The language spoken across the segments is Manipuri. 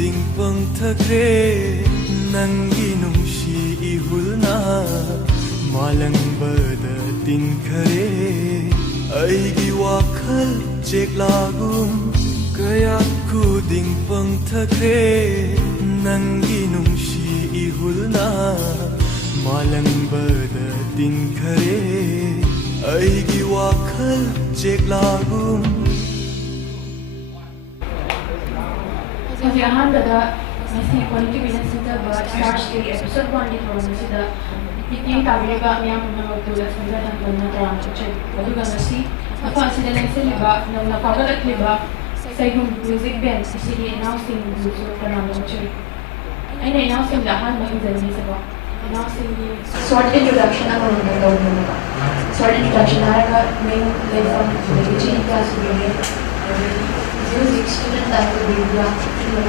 khuding pangthakre nangi nungshi ihulna malang bada tinkhare aigi wakhal cheklagum kaya khuding pangthakre nangi nungshi ihulna malang bada tinkhare aigi wakhal cheklagum Kasi ahanda masi quality business ita ba start the episode 1 ni from sida yung tabiriba niya kung nagtulad sa dahan ng mga check aduga masi apa sila lang sila ba nang napagalat liba sa yung music band sila announcing music pa naman check ay na-announcing dahan ng industry sa ba announcing short introduction na mga gagawin mo ba short introduction na ka main like from the teaching class music student that will be black in the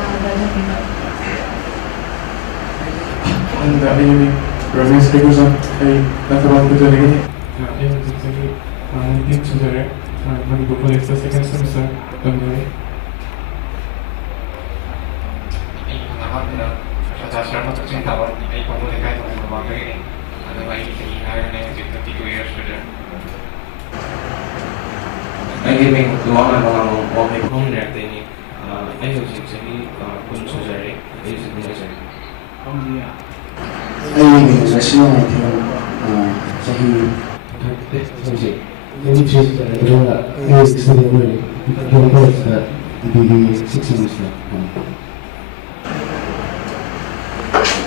and ini Ramesh Degusan ay natawa ko dyan lagi ayun kasi hindi sundari mag-collect sa second semester January Saya masuk cinta buat ini kamu dekat dengan bangga ini ada bayi ini hari ini kita 3 years sudah lagi minggu dua orang mau home nanti ini ayo sini pun sejari ayo sini sejari ayo SHEI-HUUM jadi ini cerita adalah ini sebenarnya yang berada di 6 semester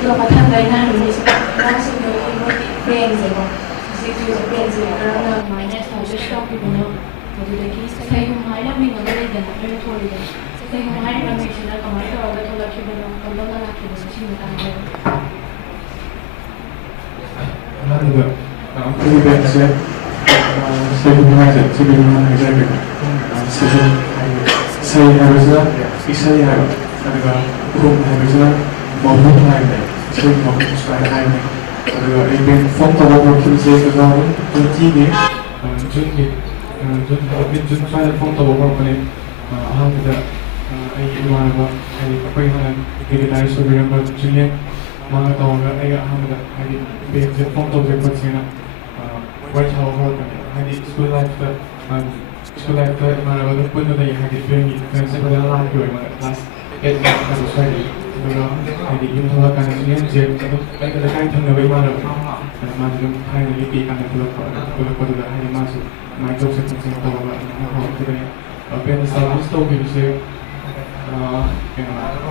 Lo pathanday na rin sa nasa yung friends ko. Kasi yung friends ko karena minus na just talk ko no. Madudagi sa yung mahal na may nagalay na pero tuloy din. Sa yung mahal na may sila kamay ka wala tulad siya no. Kung na laki na siya tayo. Ano ba? Ang pilihan siya sa mga executive saya harusnya isa ya ada hukum harusnya maupun lainnya saya mau supaya lainnya ada ingin form tahu mungkin saya kezaman pentingnya jun saya form tahu mungkin alhamdulillah ay iwana ay kapayanan ikilay sa birang junior mga taong ay alhamdulillah ay jun form tahu pentingnya white house ay school life school life mana baru pun ada yang hadir ini dan saya pada lagi orang kelas 8 harus saya kalau hadir ini kalau kan ini jadi ada kan tengah bagaimana masuk hari ini kan kalau sudah hari masuk macam seperti tahu apa kita apa yang saya tahu bisa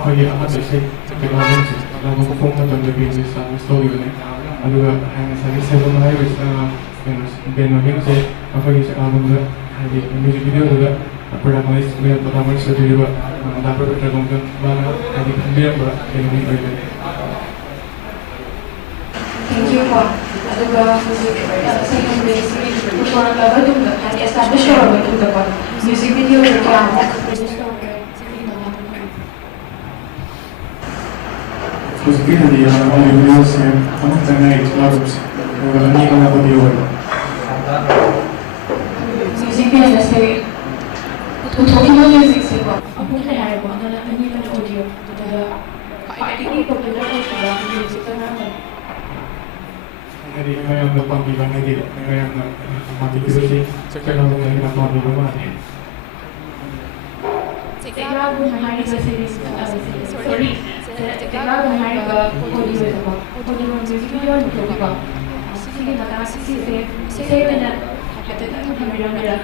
bagi apa sih kalau mungkin kalau mau form dan lebih bisa story ini ada hanya saya mulai benar saya apa yang saya alami di music video juga pertama istri juga dapat bertanggung mana di dia ini berada. Thank you for aduga music sa yung basic performance ba dun ba kan establish ko ba dun ba music video ka Music video dia video saya kamu tengah itu harus kalau ni kalau aku dia music video na say tutorial mo music siya ako kaya ko na ani na audio daga paiti ko pala ko sa music na jadi ngayon na pambilang ngayon na mabibili kaya na ngayon na pambilang Tekrar bu hari sa series sorry tekrar bu hari ba audio ba audio music video ko ba sige na kasi sige na hata na kamera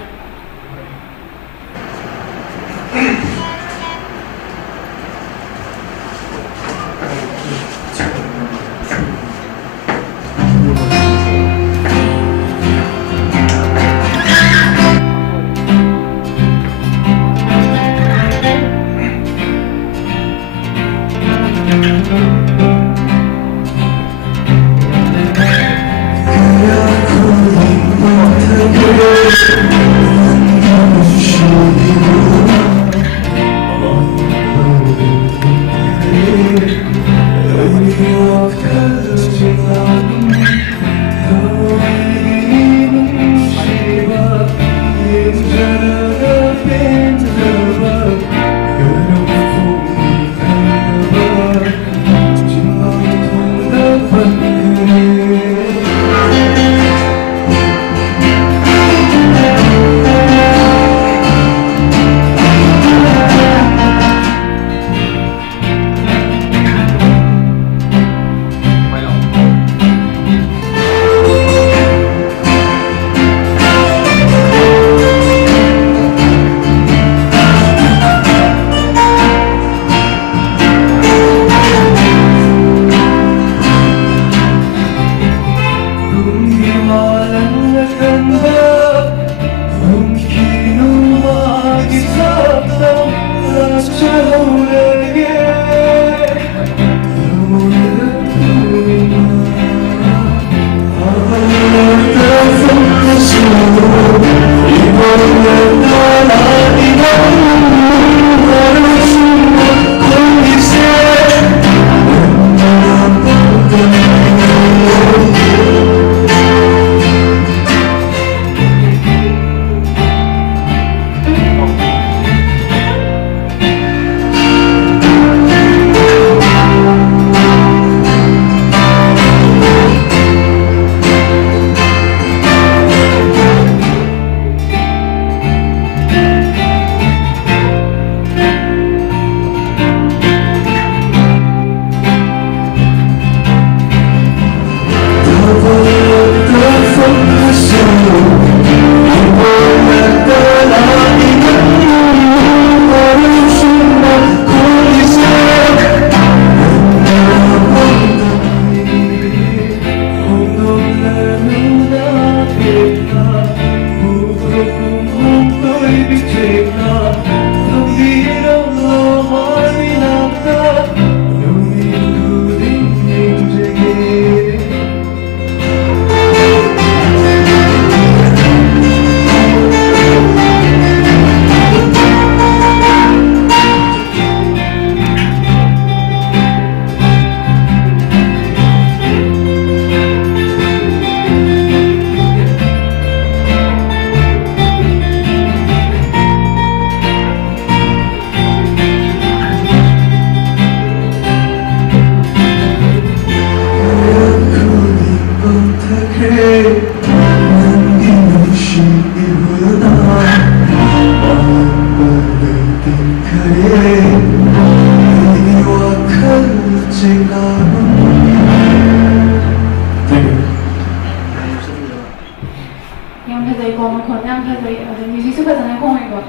Yang fazay ko ang kon yang fazay ada music super sana ko ay ko.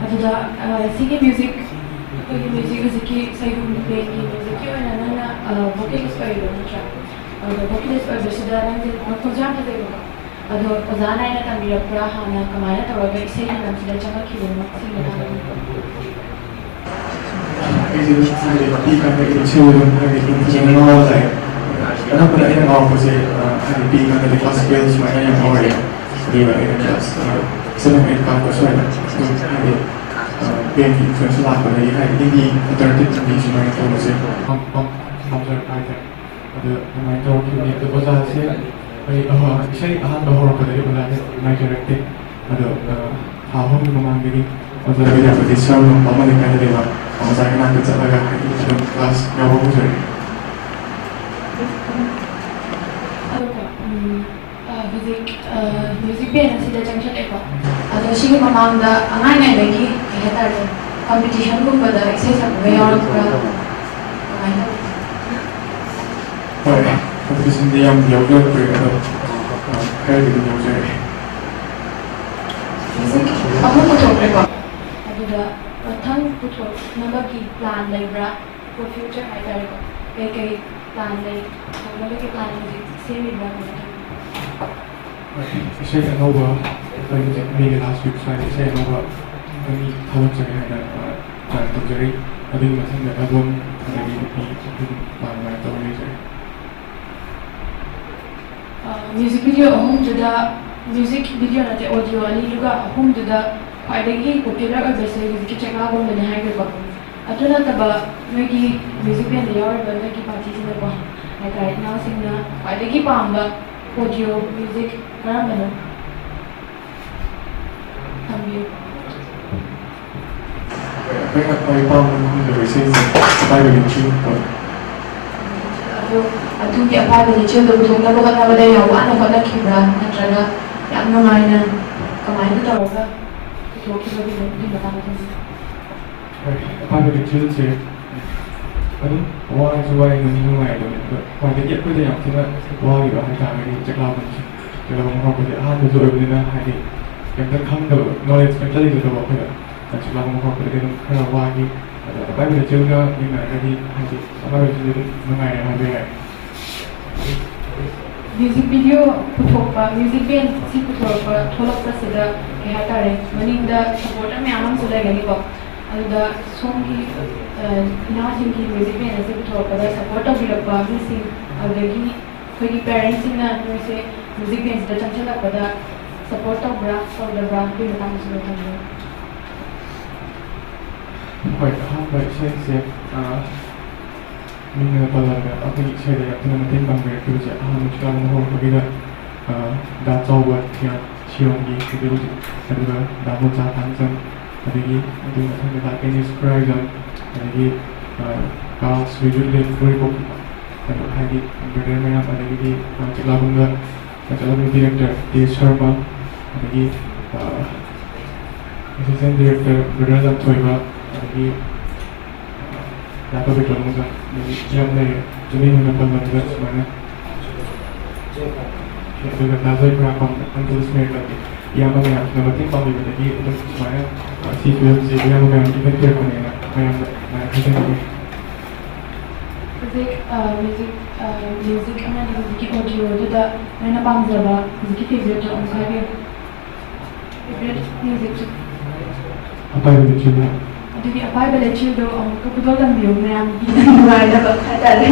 Ada da sige music ko music ki SHEI-HUUM play ki music ko na na vocalist pa yun siya. Ada vocalist pa besida lang din ko jam fazay ko. Ada pazana ina tan bira pura hana kamaya tawaga SHEI-HUUM sila chama ki mo sila na. Itu saya ikan dari children dari internal saya. Karena pada ini orang pasti hari ikan dari classical semuanya yang awal ya. Di mana kelas senang ikan pasal hari yang influence lah pada hari ini alternatif di semuanya itu masih komputer ada pemain tahu ini itu bahasa saya. Saya bahwa pada ini pada main karakter ada hal-hal yang memanggil untuk belajar berdialog membangun dengan dia. Saya nak kerja lagi dalam kelas yang bagus ni. Music band sida junction eko. Ado shigi mamamda angai lagi kehtar competition ko pada exercise ko yaar pura. Baik, competition dia yang jauh berada kaya di jauh saya. Music apa tu eko? Ado dah thang puto number ki plan lebra for future haidar ko. Kay plan lay number ki plan music same ibra ko. Saya Nova, maybe last week Friday, saya Nova, kami tahun saya ada terjadi, ada macam album lagi di mana tahun ini saya. Music video home juga music video nanti audio ini juga home juga ada lagi popular atau biasa music check album dan yang itu. Atau nanti bah lagi music band dia orang lagi party sini bah, right now sini ada lagi paham audio music mana mana ambil Apa yang paham dari saya apa yang cium aduh dia apa yang cium tu betul nak buat apa dia awak nak buat lagi berah nak cara yang mana kemarin tu tahu kan itu kita di mana tu apa yang cium saya aduh orang suai dengan orang itu kalau dia pun dia yang kita orang itu hari kami cakap macam kalau orang pun dia tu suai dengan hari yang terkam tu knowledge menjadi tu apa dia macam orang pun dia kalau orang ini apa yang cium dia ini jadi hari apa yang cium mengai hari music video putok pa music band si putok pa tholak pa sida kaya tare maning da supporter me amam sudah gani ko ꯑꯗꯨꯗ ꯁꯣꯝꯒꯤ ꯏꯅꯥꯎꯁꯤꯡꯒꯤ ꯃ꯭ꯌꯨꯖꯤꯛ ꯕꯦꯟ ꯑꯁꯤ ꯄꯨꯊꯣꯔꯛꯄꯗ ꯁꯄꯣꯔꯠ ꯇꯧꯕꯤꯔꯛꯄ ꯃꯤꯁꯤꯡ ꯑꯗꯨꯗꯒꯤ ꯑꯩꯈꯣꯏꯒꯤ ꯄꯦꯔꯦꯟꯁꯁꯤꯡꯅ ꯅꯣꯏꯁꯦ ꯃ꯭ꯌꯨꯖꯤꯛ ꯕꯦꯟꯁꯤꯗ ꯆꯪꯁꯤꯜꯂꯛꯄꯗ ꯁꯄꯣꯔꯠ ꯇꯧꯕ꯭ꯔꯥ ꯇꯧꯗꯕ꯭ꯔꯥ ꯑꯗꯨꯒꯤ ꯃꯇꯥꯡꯗꯁꯨ ꯈꯪꯖꯩ ꯍꯣꯏ ꯑꯍꯥꯟꯕ ꯏꯁꯩꯁꯦ ꯃꯤꯅ ꯄꯜꯂꯒ ꯑꯩꯈꯣꯏꯒꯤ ꯏꯁꯩꯗ ꯌꯥꯝꯅ ꯃꯇꯦꯡ ꯄꯥꯡꯕꯤꯔꯛꯈꯤꯕꯁꯦ ꯑꯍꯥꯟꯕ ꯁꯨꯃꯥꯏꯅ ꯍꯧꯔꯛꯄꯒꯤꯗ ꯗꯥ ꯆꯥꯎꯕ ꯊꯤꯌꯥꯝ ꯁꯤꯌꯣꯝꯒꯤ ꯍꯧꯖꯤꯛ ꯑꯗꯨꯒ ꯗꯥ ꯃꯣꯆꯥ ꯊꯥꯡꯖꯝ ꯑꯗꯒꯤ ꯑꯗꯨꯒꯤ ꯃꯊꯪꯗ ꯗꯥ ꯀꯦꯅꯤꯁ ꯈꯨꯔꯥꯏꯖꯝ ꯑꯗꯒꯤ ꯀꯥ ꯁꯨꯏꯖꯨꯂꯤꯟ ꯎꯔꯤꯄꯣꯛ ꯑꯗꯨ ꯍꯥꯏꯗꯤ ꯕ꯭ꯔꯗꯔ ꯃꯌꯥꯝ ꯑꯗꯒꯤꯗꯤ ꯆꯤꯛꯂꯥꯕꯨꯡꯗ ꯗꯤꯔꯦꯛꯇꯔ ꯗꯤ ꯁꯔꯃ ꯑꯗꯒꯤ ꯑꯦꯁꯤꯁꯇꯦꯟ ꯗꯤꯔꯦꯛꯇꯔ ꯕ꯭ꯔꯗꯔ ꯂꯝꯊꯣꯏꯕ ꯑꯗꯒꯤ ꯗꯥꯛꯇꯔ ꯕꯤꯀ꯭ꯔꯝꯒ ꯑꯗꯒꯤ ꯌꯥꯝ ꯂꯩꯔꯦ ꯆꯨꯝꯃꯤꯅ ꯄꯜꯂꯕꯗ ꯁꯨꯃꯥꯏꯅ ꯑꯗꯨꯒ ꯗꯥꯖꯣꯏ ꯈꯨꯔꯥꯛꯄꯝ ꯑꯪꯀꯜ ꯁ꯭ꯃꯦꯔꯂꯒꯤ ꯏꯌꯥꯝꯕ ꯃꯌꯥꯝꯁꯤꯅ ꯃꯇꯦꯡ ꯄꯥꯡꯕꯤꯕꯗꯒꯤ ꯑꯗꯨꯝ ꯁꯨꯃꯥꯏꯅ ꯁꯤ ꯐꯤꯂꯝꯁꯤ ꯏꯌꯥꯝꯕ ꯃꯌꯥꯝꯒꯤ ꯏꯟꯈꯠꯄꯤꯔꯛꯄꯅꯦꯅ ꯃꯌꯥꯝꯗ ꯍꯥꯏꯖꯅꯤꯡꯉꯤ ꯍꯧꯖꯤꯛ ꯃ꯭ꯌꯨꯖꯤꯛ ꯑꯃꯗꯤ ꯍꯧꯖꯤꯛꯀꯤ ꯑꯣꯗꯤꯑꯣꯗꯨꯗ ꯅꯣꯏꯅ ꯄꯥꯝꯖꯕ ꯍꯧꯖꯤꯛꯀꯤ ꯐꯦꯚꯔꯦꯠꯇꯣ ꯑꯃꯨꯛ ꯍꯥꯏꯕꯤꯌꯨ ꯐꯦꯚꯔꯦꯠ ꯃ꯭ꯌꯨꯖꯤꯛꯁꯨ ꯑꯄꯥꯏꯕ ꯂꯩꯆꯤꯜ ꯑꯗꯨꯒꯤ ꯑꯄꯥꯏꯕ ꯂꯩꯆꯤꯜꯗꯣ ꯑꯃꯨꯛꯀ ꯈꯨꯗꯣꯜ ꯇꯝꯕꯤꯌꯨ ꯃꯌꯥꯝꯒꯤ ꯅꯨꯡꯉꯥꯏꯅꯕ ꯍꯥꯏꯇꯥꯔꯦ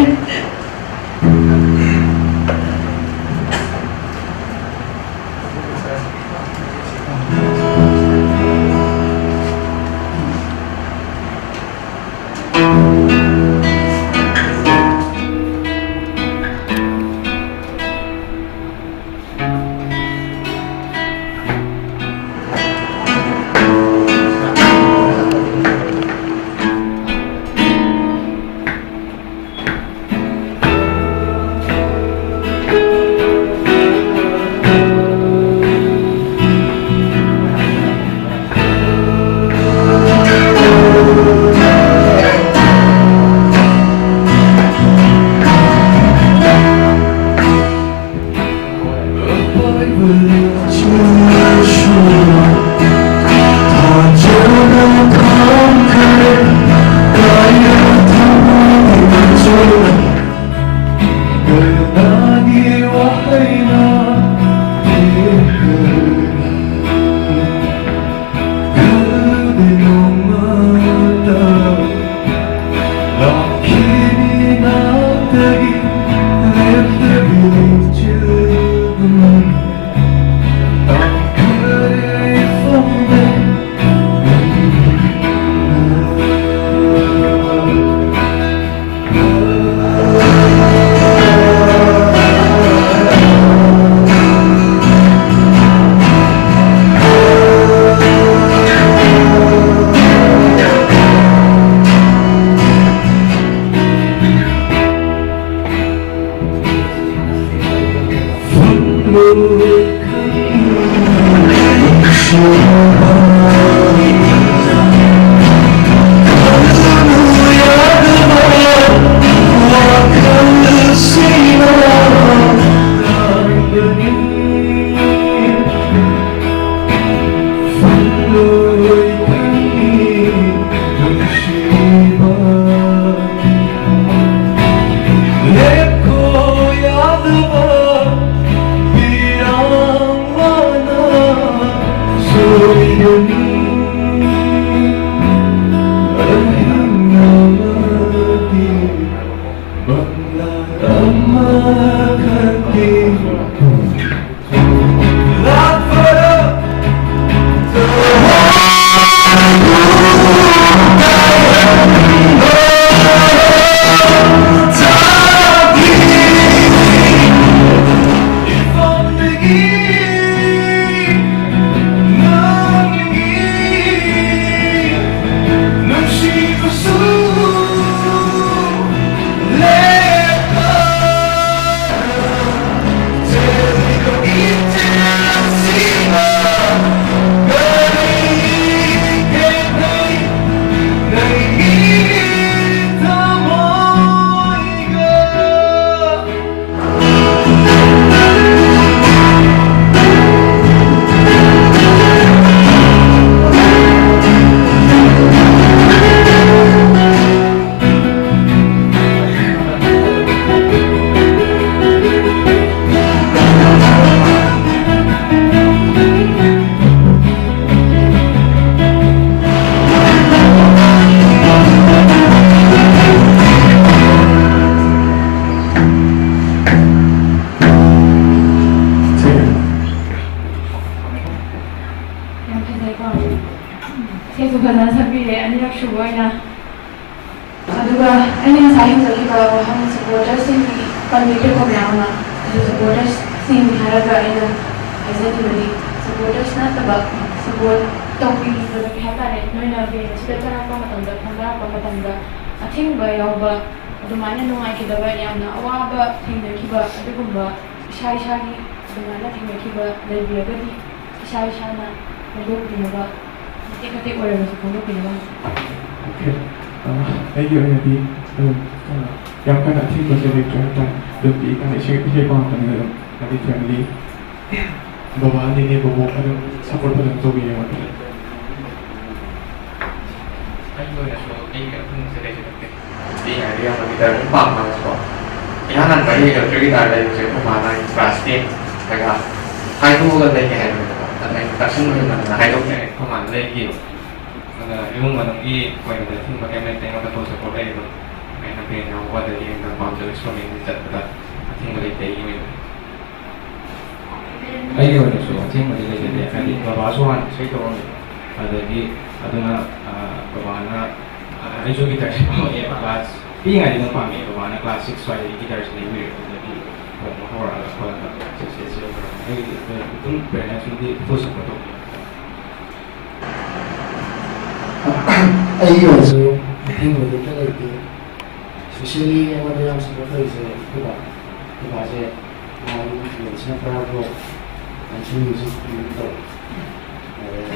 ꯏꯁꯩꯁꯨ ꯐꯖꯅ ꯁꯛꯄꯤꯔꯦ ꯑꯅꯤꯔꯛ ꯁꯨꯕ ꯑꯣꯏꯅ ꯑꯗꯨꯒ ꯑꯩꯅ ꯉꯁꯥꯏ ꯍꯪꯖꯈꯤꯕ ꯋꯥꯍꯪ ꯁꯄꯣꯔꯇꯔꯁꯤꯡꯒꯤ ꯄꯟꯕꯤꯈꯤꯕ ꯃꯌꯥꯝ ꯑꯃ ꯑꯗꯨ ꯁꯄꯣꯔꯇꯔꯁꯤꯡ ꯍꯥꯏꯔꯒ ꯑꯩꯅ ꯍꯥꯏꯖꯈꯤꯕꯗꯤ ꯁꯄꯣꯔꯇꯔꯁ ꯅꯠꯇꯕ ꯁꯄꯣꯔꯠ ꯇꯧꯕꯤꯕꯒꯤ ꯍꯥꯏꯇꯥꯔꯦ ꯅꯣꯏꯅ ꯕꯦꯟ ꯑꯁꯤꯗ ꯆꯪꯉꯛꯄ ꯃꯇꯝꯗ ꯈꯟꯗꯔꯛꯄ ꯃꯇꯝꯗ ꯑꯊꯤꯡꯕ ꯌꯥꯎꯕ ꯑꯗꯨꯃꯥꯏꯅ ꯅꯨꯡꯉꯥꯏꯈꯤꯗꯕ ꯌꯥꯝꯅ ꯑꯋꯥꯕ ꯊꯦꯡꯅꯈꯤꯕ ꯑꯗꯨꯒꯨꯝꯕ ꯏꯁꯥꯒꯤ ꯑꯗꯨꯃꯥꯏꯅ ꯊꯦꯡꯅꯈꯤꯕ ꯂꯩꯕꯤꯔꯒꯗꯤ ꯏꯁꯥꯅ ꯐꯣꯡꯗꯣꯛꯄꯤꯅꯕ ꯃꯇꯦꯛ ꯑꯣꯏꯔꯒꯁꯨ ꯐꯣꯡꯗꯣꯛꯄꯤꯅꯕ ꯑꯩꯒꯤ ꯑꯣꯏꯅꯗꯤ ꯌꯥꯝ ꯀꯟꯅ ꯑꯊꯤꯡꯕꯁꯦ ꯂꯩꯇ꯭ꯔꯦ ꯍꯥꯏꯇꯥꯔꯦ ꯑꯗꯨꯝ ꯄꯤꯛꯏꯀꯥꯟꯗ ꯏꯁꯩ ꯄꯥꯝꯕꯅꯤꯅ ꯑꯗꯨꯝ ꯍꯥꯏꯗꯤ ꯐꯦꯃꯤꯂꯤ ꯕꯕꯥ ꯅꯦꯅꯦ ꯕꯣꯕꯣꯛ ꯑꯗꯨꯝ ꯁꯞꯄꯣꯔꯠ ꯐꯖꯅ ꯇꯧꯕꯤꯌꯦ ꯃꯇꯝꯗ ꯑꯩꯒꯤ ꯑꯣꯏꯅꯁꯨ ꯑꯩꯒꯤ ꯑꯄꯨꯟꯕꯁꯦ ꯂꯩꯖꯔꯛꯇꯦ ꯄꯤꯛꯏꯉꯩꯗ ꯌꯥꯝꯅ ꯒꯤꯇꯔ ꯑꯗꯨꯝ ꯄꯥꯝꯃꯒꯁꯨꯀꯣ ꯏꯍꯥꯟ ꯍꯥꯟꯕ ꯑꯩ ꯏꯂꯦꯛꯇ꯭ꯔꯤꯛ ꯒꯤꯇꯥꯔ ꯂꯩꯕꯁꯦ ꯑꯩꯈꯣꯏ ꯃꯥꯅ ꯀ꯭ꯂꯥꯁ 10 ꯀꯩꯀꯥ ꯍꯥꯏꯗꯣꯛꯑꯒ ꯂꯩꯒꯦ ꯍꯥꯏꯕꯅꯦꯕꯀꯣ ꯑꯗꯨꯅ ꯑꯩ ꯇꯥꯁꯟꯕ ꯍꯥꯏꯗꯣꯛꯀꯦ ꯑꯩꯈꯣꯏ ꯃꯥꯅ ꯂꯩꯈꯤꯕ ꯑꯗꯨꯅ ꯏꯃꯨꯡ ꯃꯅꯨꯡꯒꯤ ꯑꯣꯏꯅꯗꯤ ꯑꯊꯤꯡꯕ ꯀꯩꯝ ꯂꯩꯇꯦ ꯑꯩꯉꯣꯟꯗ ꯐꯨꯜ ꯁꯄꯣꯔꯠ ꯂꯩ ꯑꯗꯨꯝ ꯑꯩꯅ ꯕꯦꯟ ꯌꯥꯎꯕ ꯑꯗꯒꯤ ꯑꯩꯅ ꯄꯥꯝꯖꯕ ꯏꯟꯁꯇ꯭ꯔꯨꯃꯦꯟꯁꯤ ꯆꯠꯄꯗ ꯑꯊꯤꯡꯕ ꯂꯩꯇꯦ ꯑꯩꯒꯤ ꯑꯣꯏꯅꯁꯨ ꯑꯊꯤꯡꯕꯗꯤ ꯂꯩꯖꯗꯦ ꯍꯥꯏꯗꯤ ꯕꯕꯥꯁꯨ ꯍꯥꯟꯅ ꯏꯁꯩ ꯇꯧꯔꯝꯃꯦ ꯑꯗꯒꯤ ꯑꯗꯨꯅ ꯕꯕꯥꯅ ꯑꯩꯁꯨ ꯒꯤꯇꯔꯁꯦ ꯄꯥꯝꯃꯛꯑꯦ ꯀ꯭ꯂꯥꯁ ꯄꯤꯛꯏꯉꯩꯗ ꯑꯗꯨꯝ ꯄꯥꯝꯃꯛꯑꯦ ꯕꯕꯥꯅ ꯀ꯭ꯂꯥꯁ 6 ꯁ꯭ꯋꯥꯏꯗꯒꯤ ꯒꯤꯇꯔꯁꯦ ꯂꯩꯕꯤꯔꯦ ꯑꯗꯨꯗꯒꯤ ꯍꯣꯡꯕ ꯍꯧꯔꯛꯑꯒ ꯈꯣꯠꯂꯒ ꯁꯛꯁꯦꯁ ꯌꯧꯈ꯭ꯔꯕꯅꯤ ꯑꯩꯒꯤꯗꯤ ꯑꯗꯨꯝ ꯄꯦꯔꯦꯟꯁꯅꯗꯤ ꯐꯨꯜ ꯁꯄꯣꯔꯠ ꯇꯧꯕꯤ ꯑꯩꯒꯤ ꯑꯣꯏꯅꯁꯨ ꯑꯊꯤꯡꯕꯗꯤ ꯑꯝꯇ ꯂꯩꯇꯦ ꯁ꯭ꯄꯦꯁꯤꯌꯦꯜꯂꯤ ꯑꯩꯉꯣꯟꯗ ꯌꯥꯝ ꯁꯞꯄꯣꯔꯠ ꯇꯧꯔꯤꯁꯦ ꯑꯩꯈꯣꯏꯕꯥꯁꯦ ꯃꯥꯒꯤ ꯏꯟꯐ꯭ꯂꯨꯌꯦꯟꯁꯅ ꯈꯔꯕꯨ ꯃ꯭ꯌꯨꯖꯤꯛ ꯇꯧꯋꯦ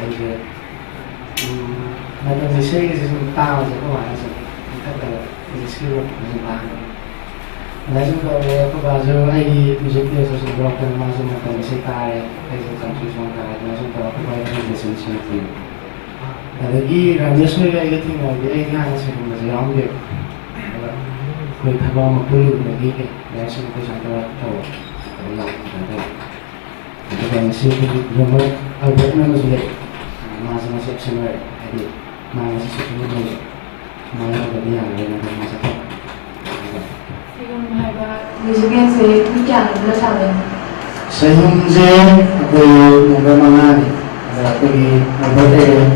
ꯑꯩꯁꯦ ꯃꯇꯝꯁꯦ ꯏꯁꯩꯒꯁꯦ ꯁꯨꯝ ꯇꯥꯕꯁꯦ ꯑꯩꯈꯣꯏꯕꯥꯅ ꯁꯨꯝ ꯏꯟꯈꯠꯂꯒ ꯐꯤꯖꯤꯛꯁꯀꯤ ꯔꯣꯝꯗ ꯁꯨꯝ ꯇꯥꯍꯟꯕ ꯑꯗꯨꯃꯥꯏꯅ ꯁꯨꯝ ꯇꯧꯔꯦ ꯑꯩꯈꯣꯏꯕꯥꯁꯨ ꯑꯩꯒꯤ ꯃ꯭ꯌꯨꯖꯤꯛ ꯇꯦꯁꯇ ꯁꯨꯝ ꯌꯥꯎꯔꯛꯇꯅ ꯃꯥꯁꯨ ꯃꯇꯝ ꯏꯁꯩ ꯇꯥꯔꯦ ꯑꯩꯁꯨ ꯀꯟꯇ꯭ꯔꯤ ꯁꯣꯡ ꯇꯥꯔꯦ ꯑꯗꯨꯃꯥꯏꯅ ꯁꯨꯝ ꯇꯧꯔꯒ ꯑꯩꯈꯣꯏꯕꯥꯒꯤ ꯔꯤꯂꯦꯁꯟ ꯁꯦꯝꯃꯛꯈꯤꯕ ꯑꯗꯒꯤ ꯔꯥꯖꯦꯁ ꯍꯣꯏꯒ ꯑꯩꯒ ꯊꯦꯡꯅꯕꯗꯤ ꯑꯩꯗꯤ ꯍꯥꯟꯅ ꯁꯤꯒꯨꯝꯕꯁꯦ ꯌꯥꯎꯔꯝꯗꯦꯕ ꯑꯗꯨꯒ ꯑꯩꯈꯣꯏ ꯊꯕꯛ ꯑꯃ ꯄꯨꯜꯂꯨꯕꯗꯒꯤ ꯂꯥꯏꯔꯤꯛ ꯁꯨꯝ ꯑꯩꯈꯣꯏ ꯁꯥꯟꯅꯕ ꯇꯧꯕ ꯑꯗꯨꯒ ꯉꯁꯤ ꯑꯩꯈꯣꯏꯒꯤ ꯌꯦꯡꯕ ꯑꯜꯕꯔꯠ ꯑꯃꯁꯨ ꯂꯩ ꯃꯥꯁꯦ ꯉꯁꯤ ꯑꯦꯞꯁꯦꯟ ꯑꯣꯏꯔꯦ ꯍꯥꯏꯗꯤ ꯃꯥ ꯉꯁꯤ ꯁꯨꯇꯤꯡ ꯂꯩꯕ ꯁꯨꯃꯥꯏꯅ ꯇꯧꯕꯗꯤ ꯌꯥꯔꯔꯣꯏꯅ ꯑꯗꯨꯝ ꯃꯥ ꯆꯠꯊꯣꯛ ꯁꯤꯒꯨꯝꯕ ꯍꯥꯏꯕ ꯃ꯭ꯌꯨꯖꯤꯛꯀꯦꯜꯁꯦ ꯃꯤ ꯀꯌꯥꯅꯣ ꯁꯥꯗꯣꯏꯅꯣ ꯁꯦꯏꯍꯨꯝꯁꯦ ꯑꯩꯈꯣꯏ ꯅꯝꯕꯔ 5ꯅꯤ ꯑꯗ ꯑꯩꯈꯣꯏꯒꯤ ꯅꯝꯕꯔ ꯂꯩꯔꯦ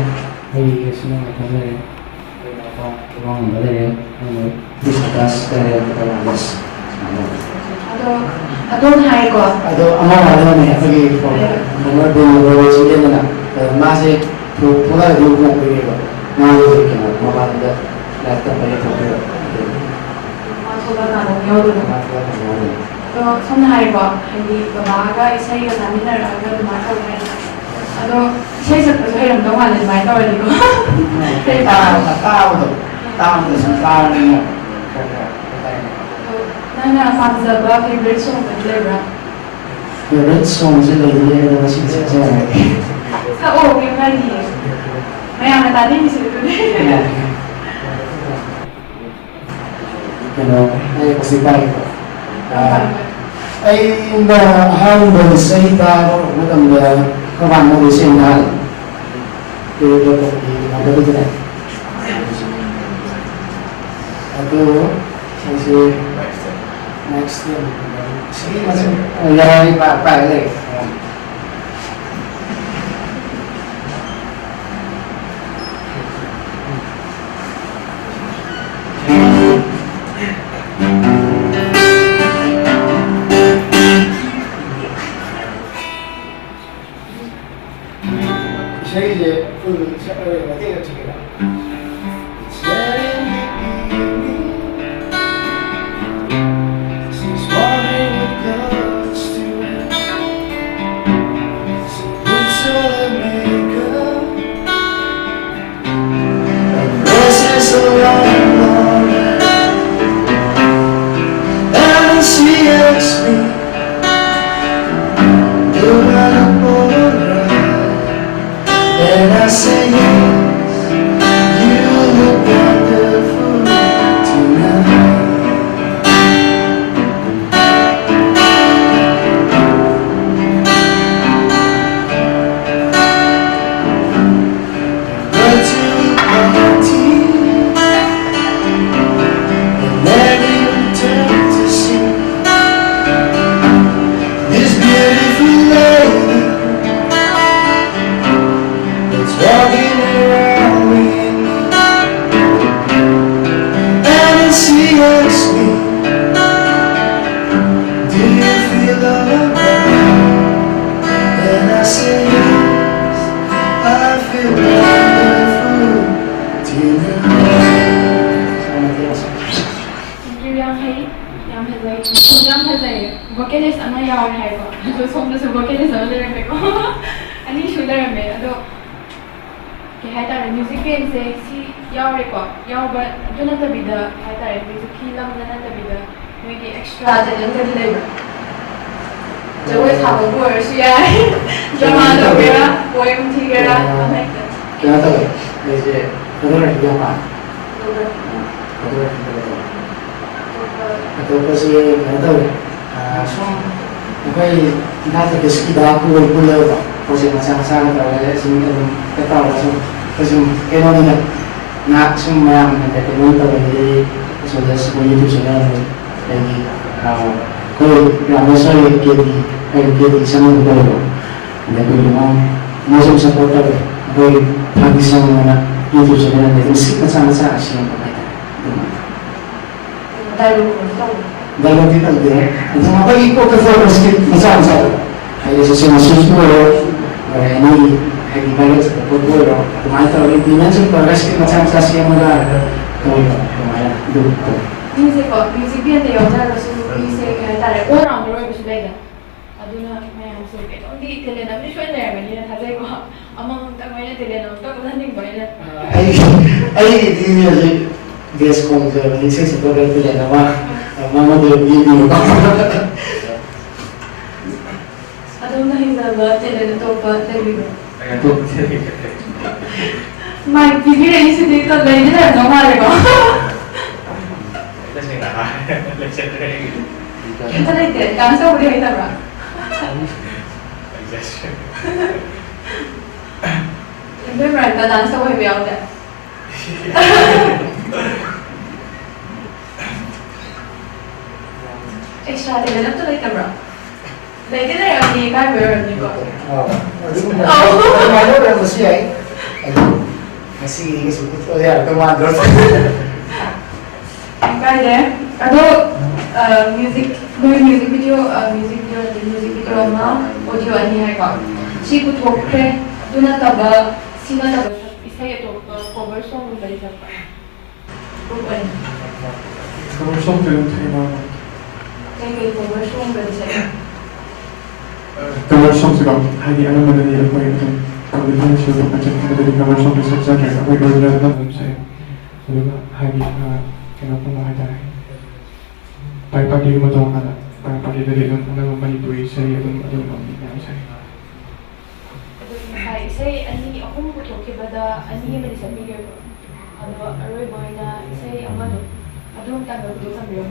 ꯑꯩꯒꯤ ꯑꯁꯤꯅ ꯃꯇꯝ ꯂꯩꯔꯦ ꯑꯩꯈꯣꯏ ꯏꯅꯥꯎꯄꯥ ꯏꯃꯥꯡꯒꯨꯝꯕ ꯂꯩꯔꯦ ꯑꯩꯅ ꯗꯤꯁꯀꯥꯁ ꯂꯩꯔꯦ ꯑꯗꯨꯒ ꯔꯥꯖꯦꯁ ꯑꯗꯣꯝ ꯍꯥꯏꯀꯣ ꯑꯗꯣ ꯑꯃ ꯋꯥꯠꯂꯝꯃꯦ ꯑꯩꯈꯣꯏꯒꯤ ꯅꯝꯕꯔ ꯕꯦꯟ ꯆꯤꯡꯗꯦꯗꯅ ꯃꯥꯁꯦ ꯊꯣꯛꯂꯛꯑꯗꯤ ꯍꯣꯡꯗꯣꯏꯅꯦꯕ ꯃꯥꯁꯦ ꯀꯩꯅꯣ ꯃꯃꯥꯡꯗ ꯂꯥꯏꯔꯤꯛ ꯇꯝꯕꯒꯤ ꯊꯣꯛꯇꯣꯏꯕ ꯃꯥ ꯊꯣꯛꯂꯛꯑꯀꯥꯟꯗ ꯌꯥꯎꯗꯣꯏꯅꯣ ꯑꯗꯣ ꯁꯝꯅ ꯍꯥꯏꯀꯣ ꯍꯥꯏꯗꯤ ꯕꯕꯥꯒ ꯏꯁꯩꯒ ꯆꯥꯃꯤꯟꯅꯔꯛꯑꯒ ꯑꯗꯨꯃꯥꯏꯅ ꯇꯧꯋꯦ ꯍꯥꯏꯅ ꯑꯗꯣ ꯏꯁꯩ ꯁꯛꯄꯁꯨ ꯍꯩꯔꯝꯗꯧ ꯃꯥꯜꯂꯦ ꯑꯗꯨꯃꯥꯏꯅ ꯇꯧꯔꯗꯤꯀꯣ ꯇꯥꯕꯗ ꯁꯨꯝ ꯇꯥꯔꯅꯤꯅ ꯅꯪꯅ ꯄꯥꯝꯖꯕ ꯐꯦꯚꯣꯔꯤꯠ ꯁꯣꯡꯒꯗꯤ ꯂꯩꯕ꯭ꯔꯥ? ꯐꯦꯚꯣꯔꯤꯠ ꯁꯣꯡꯁꯦ ꯂꯩꯌꯦ ꯑꯗꯣ ꯉꯁꯤꯗꯤ ꯁꯛꯆꯔꯒꯦ ꯁꯛꯑꯣ ꯀꯩꯝ ꯀꯥꯏꯗꯤꯌꯦ ꯃꯌꯥꯝꯅ ꯇꯥꯅꯤꯡꯉꯤꯁꯤ ꯑꯗꯨꯅꯦ ꯀꯩꯅꯣ ꯑꯩ ꯉꯁꯤ ꯇꯥꯏꯀꯣ ꯑꯩꯅ ꯑꯍꯥꯟꯕ ꯏꯁꯩ ꯇꯥꯕ ꯍꯧꯔꯛꯄ ꯃꯇꯝꯗ ꯀꯃꯥꯟꯅꯕ ꯏꯁꯩ ꯇꯥꯍꯜꯂꯦ ꯃꯗꯨꯗꯨꯅꯦ ꯑꯗꯨ ꯏꯁꯩꯁꯦ next sige masih pa lagi sige nanti kita cek vocalist ama yaar hai ko so song da vocalist ama lere me ko ani shuler me ado ke hai ta music ke se si yaar ko yaar ba duna ta bida hai ta music ki lam na ta bida me ki extra talent ka le jo wei tha ko er shi ai drama do gera poem thi gera amai ta kya ta je photography ya ma atau kasi ada so okay kita kasi dah aku pula kasi macam-macam tahu sini kita tahu so kasi kena ni nak semua yang kita tahu tadi sudah sebuah YouTube channel lagi kalau yang saya kiri sama kita jadi memang masuk supporter boy pagi sama YouTube channel itu sih macam-macam asyik dalam kita dia, macam apa ikut performance kita macam-macam. Ada sesuatu sesuatu, ini lagi banyak seperti itu. Kemarin tahu ini macam performance kita macam-macam siapa mana, kemarin itu. Music dia tu yang ada rasul music ada orang orang berbeza. Aduna macam seperti itu. Di telena ni show ni macam ni ada ko. Amang tak macam telena, tak boleh ni boleh. Ini aja. Guest concert, ini sih sebagai pilihan nama, mama dia video. Ada orang yang dah telena tu apa telena? Mai video ini sih dia tu lain dia nama ada ko. Let's say that. Let's say that. Kita ni dia dancer boleh kita berapa? Exactly. Ini berapa dancer boleh berapa? Extra telena tu lain berapa? Lain dia yang ni kan berapa ni ko? Mana orang masih ay? Masih sebut ya, kemana? Kaya, ado music video ama audio ani hai ko. Si ku thokre duna taba sina taba isai to cover song bari sakta. Cover song film tema. Kaya cover song bari sakta. Cover song sebab hari ini mana ni apa itu kalau dia sudah macam ada cover song tu saja apa yang dia lakukan saya. Sebab hari kenapa mau ada? Pagi rumah tahu mana? Pagi dari dalam Manipuri saya dalam yang saya. Saya ani aku mau toke pada ani yang bisa pikir. Ado aroi boina saya amano. Ado tanggal tu sambil.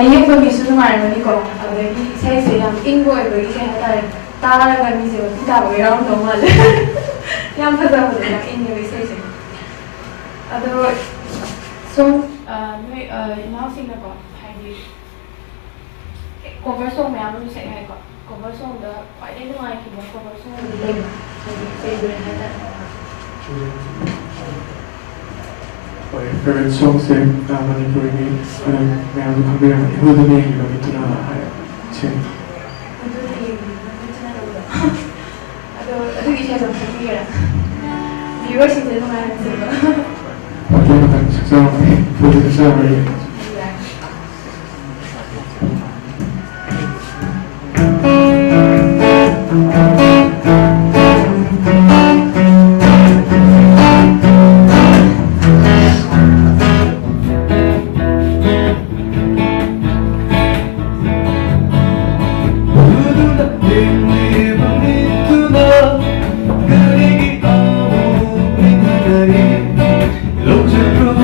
ꯑꯌꯦꯛꯄ ꯃꯤꯁꯨ ꯅꯨꯡꯉꯥꯏꯔꯝꯒꯅꯤꯀꯣ ꯑꯗꯒꯤ ꯏꯁꯩꯁꯦ ꯌꯥꯝ ꯏꯪꯕ ꯑꯣꯏꯕꯒꯤ ꯀꯩ ꯍꯥꯏꯇꯥꯔꯦ ꯇꯥꯔꯒ ꯃꯤꯁꯦ ꯋꯥꯊꯤ ꯇꯥꯕ ꯌꯥꯎꯔꯝꯗꯧ ꯃꯥꯜꯂꯦ ꯌꯥꯝ ꯐꯖꯕꯗꯣ ꯌꯥꯝ ꯏꯪꯉꯦꯕ ꯏꯁꯩꯁꯦ ꯑꯗꯣ ꯁꯨꯝ ꯅꯣꯏ ꯏꯅꯥꯎꯁꯤꯡꯅꯀꯣ ꯍꯥꯏꯗꯤ ꯀꯣꯚꯔ ꯁꯣꯡ ꯃꯌꯥꯝ ꯑꯃ ꯁꯛꯑꯦ ꯍꯥꯏꯀꯣ ꯀꯣꯚꯔ ꯁꯣꯡꯗ ꯈ꯭ꯋꯥꯏꯗꯒꯤ ꯅꯨꯡꯉꯥꯏꯈꯤꯕ ꯀꯣꯚꯔ ꯁꯣꯡꯗꯤ ꯂꯩꯕ ꯍꯥꯏꯗꯤ ꯐꯦꯚꯣꯔꯥꯏꯠ ꯍꯥꯏꯇꯥꯔꯦ favorite songs say Manipuri may have come here who the name of it sing ꯑꯗꯣ ꯑꯗꯨꯒꯤ ꯏꯁꯩꯗꯣ ꯁꯛꯄꯤꯒꯦꯔꯥ ꯚꯤꯌꯨꯋꯔꯁꯤꯡꯁꯦ ꯅꯨꯡꯉꯥꯏꯍꯟꯁꯦꯕ 어떤 것 식사하고 보드 식사하고 Lo cerco e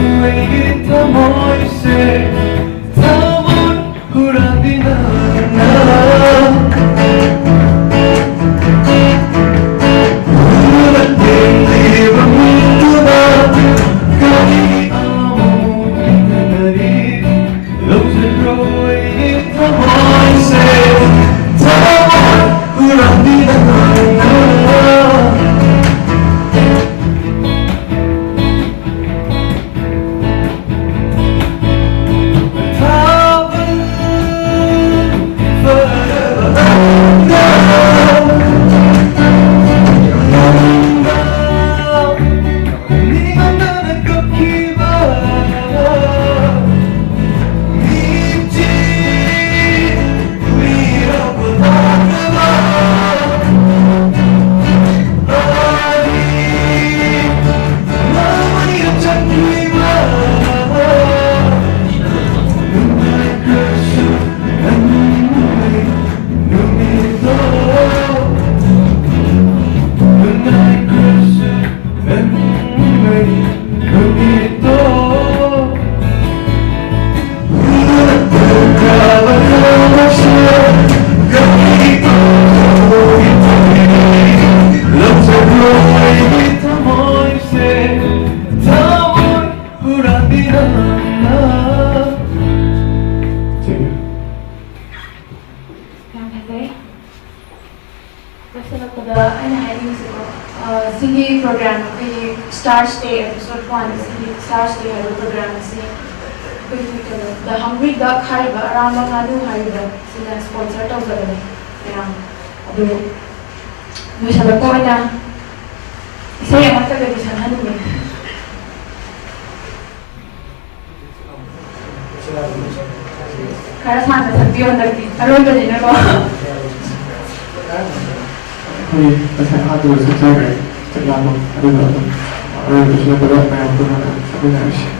ꯌꯥꯝ ꯐꯖꯩ ꯂꯣꯏꯁꯤꯜꯂꯛꯄꯗ ꯑꯩꯅ ꯍꯥꯏꯅꯤꯡꯉꯤꯁꯤꯀꯣ ꯁꯤꯒꯤ ꯄ꯭ꯔꯣꯒ꯭ꯔꯥꯝ ꯑꯩꯈꯣꯏꯒꯤ ꯁ꯭ꯇꯥꯔ ꯁ꯭ꯇꯦ ꯑꯦꯄꯤꯁꯣꯗ 1 ꯁꯤꯒꯤ ꯁ꯭ꯇꯥꯔ ꯁ꯭ꯇꯦ ꯍꯥꯏꯕ ꯄ꯭ꯔꯣꯒ꯭ꯔꯥꯝ ꯑꯁꯤ ꯑꯩꯈꯣꯏꯒꯤ ꯀꯩꯅꯣ ꯗ ꯍꯪꯒ꯭ꯔꯤ ꯗꯛ ꯍꯥꯏꯔꯤꯕ ꯑꯔꯥꯝꯕ ꯉꯥꯅꯨ ꯍꯥꯏꯔꯤꯕ ꯁꯤꯅ ꯁ꯭ꯄꯣꯟꯁꯔ ꯇꯧꯖꯕꯅꯤ ꯃꯌꯥꯝ ꯑꯗꯨ ꯂꯣꯏꯁꯤꯜꯂꯛꯄ ꯑꯣꯏꯅ ꯏꯁꯩ ꯑꯃꯠꯇꯒꯗꯤ ꯁꯛꯍꯟꯅꯤꯡꯉꯤ खरा सामने सकती हो सकती अरोल बजेने को कोई ऐसे हाथ में से चल रहे चला लो अरे लो अरे पिछले बार मैं आपको ना सभी ना ऐसे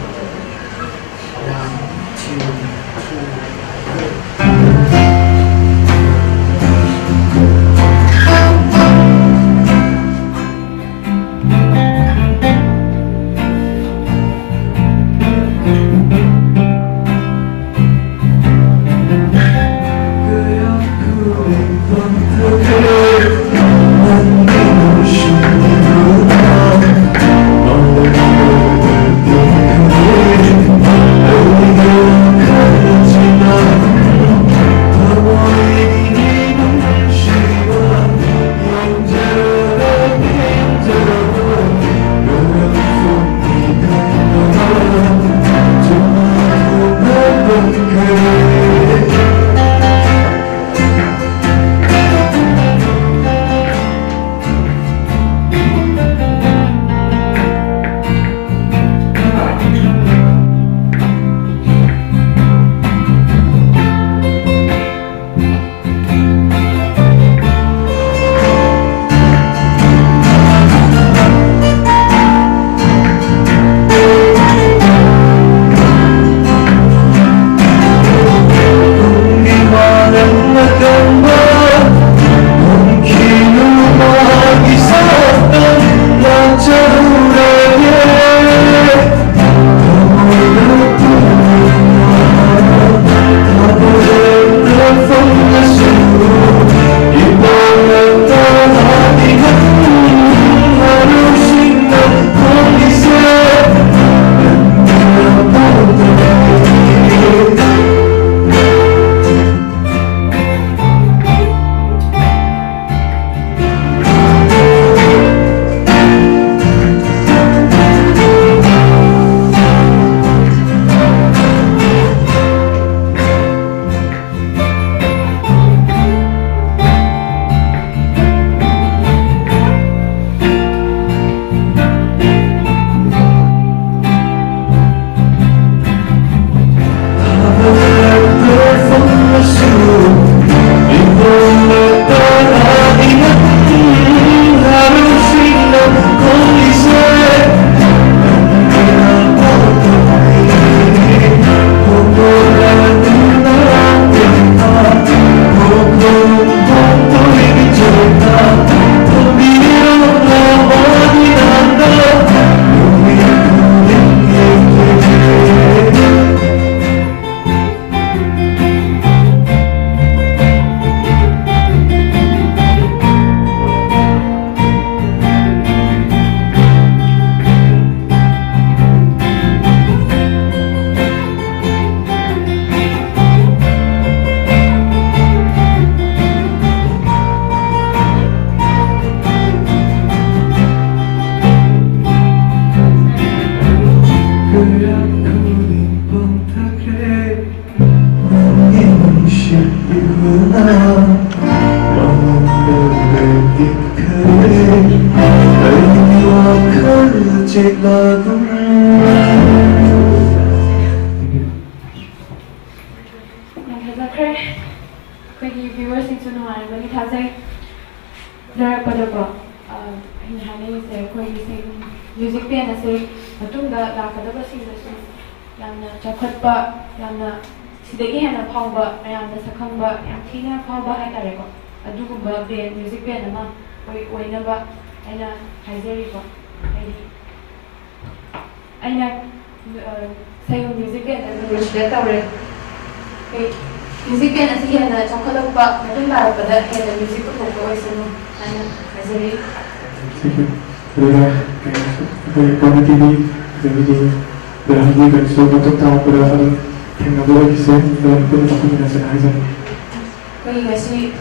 ꯑꯩꯈꯣꯏ ꯉꯁꯤ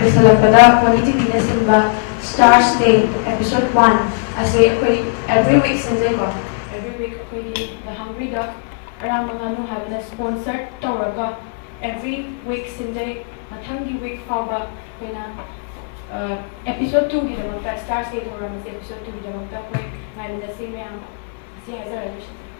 ꯂꯣꯏꯁꯤꯜꯂꯛꯄꯗ ꯃꯅꯤ ꯇꯤꯚꯤꯅ ꯁꯤꯟꯕ ꯁ꯭ꯇꯥꯔꯁ ꯗꯦ episode 1 ꯑꯁꯤ ꯑꯩꯈꯣꯏ every week ꯁꯤꯟꯖꯩꯀꯣ every week ꯑꯩꯈꯣꯏꯒꯤ ꯗ ꯍꯪꯒ꯭ꯔꯤꯗ ꯑꯔꯥꯝꯕ ꯉꯥꯅꯨ ꯍꯥꯏꯕꯅ ꯁ꯭ꯄꯣꯟꯁꯔ ꯇꯧꯔꯒ every week ꯁꯤꯟꯖꯩ ꯃꯊꯪꯒꯤ week ꯐꯥꯎꯕ ꯑꯩꯈꯣꯏꯅ episode 2ꯒꯤꯗꯃꯛꯇ ꯁ꯭ꯇꯥꯔꯁ ꯗꯦ ꯊꯧꯔꯝ ꯑꯁꯤ episode 2ꯒꯤꯗꯃꯛꯇ ꯑꯩꯈꯣꯏ ꯉꯥꯏꯃꯤꯟꯅꯁꯤ ꯃꯌꯥꯝ ꯑꯁꯤ ꯍꯥꯏꯖꯔꯒ ꯂꯣꯏꯁꯤꯟꯖꯩ